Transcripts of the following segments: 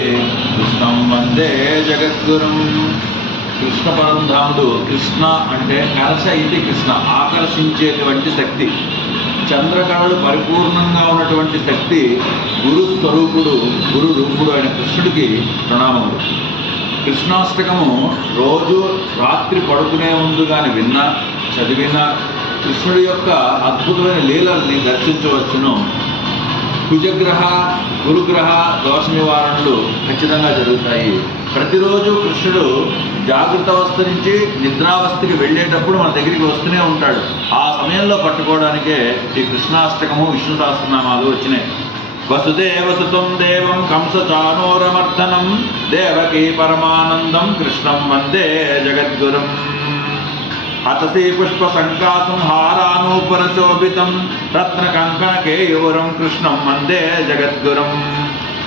కృష్ణం వందే జగద్గురుం. కృష్ణ పరంధాముడు. కృష్ణ అంటే కలశ ఇది కృష్ణ, ఆకర్షించేటువంటి శక్తి. చంద్రకళలు పరిపూర్ణంగా ఉన్నటువంటి శక్తి గురు స్వరూపుడు, గురు రూపుడు అయిన కృష్ణుడికి ప్రణామములు. కృష్ణాష్టకము రోజు రాత్రి పడుకునే ముందు కానీ విన్నా, చదివినా కృష్ణుడి యొక్క అద్భుతమైన లీలల్ని దర్శించవచ్చును. కుజగ్రహ, గురుగ్రహ దోష నివారణలు ఖచ్చితంగా జరుగుతాయి. ప్రతిరోజు కృష్ణుడు జాగృత అవస్థ నుంచి నిద్రావస్థకి వెళ్ళేటప్పుడు మన దగ్గరికి వస్తూనే ఉంటాడు. ఆ సమయంలో పట్టుకోవడానికే ఈ కృష్ణాష్టకము, విష్ణు సహస్రనామాలు వచ్చినాయి. వసుదేవసుతం దేవం కంసచానోరమర్దనం దేవకీ పరమానందం కృష్ణం వందే జగద్గురుం. అతసీ పుష్ప సంకాసం హారానూపురశోభితం రత్నకంకణకేయూరం కృష్ణం వందే జగద్గురుం.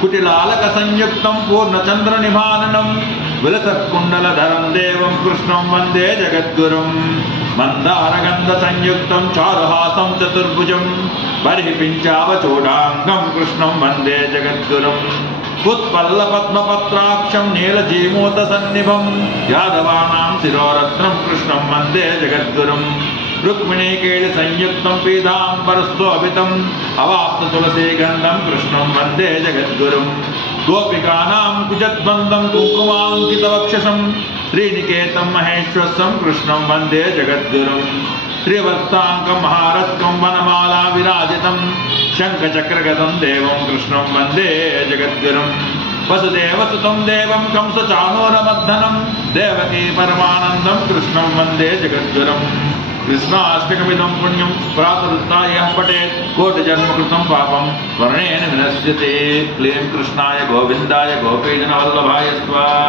కుటిలాలక సంయుక్తం పూర్ణచంద్ర నిభాననం విలసకుండలధరం దేవం కృష్ణం వందే జగద్గురుం. మందారగంధ సంయుక్తం చారుహాసం చతుర్భుజం బర్హిపించావచూడాంగం కృష్ణం వందే జగద్గురుం. ఉత్పల్ల పద్మపత్రాక్షం నీలజీమూత సన్నిభం యాదవానాం శిరోరత్నం కృష్ణం వందే జగద్గురుం. రుక్మిణీకేళి సంయుక్తం పీతాంబరశోభితం అవాప్త తులసీగంధం కృష్ణం వందే జగద్గురుం. గోపికానాం కుజద్బంధం కుంకుమాంకితవక్షసం శ్రీనికేతం మహేశ్వసం కృష్ణం వందే జగద్గురుం. శ్రీవత్సాంకం మహారత్కం వనమాలా విరాజితం శంఖచక్రగదం దేవం కృష్ణం వందే జగద్గురుం. వసుదేవసుతం దేవం కంసచానూరమర్దనం దేవకీ పరమానందం కృష్ణం వందే జగద్గురుం. కృష్ణాష్టకమిదం పుణ్యం ప్రాతరుత్తాయ పఠేత్ కోటిజన్మకృతం పాపం వర్ణేన వినశ్యతే. క్లీం కృష్ణాయ గోవిందాయ గోపీజనవల్లభాయ స్వాహా.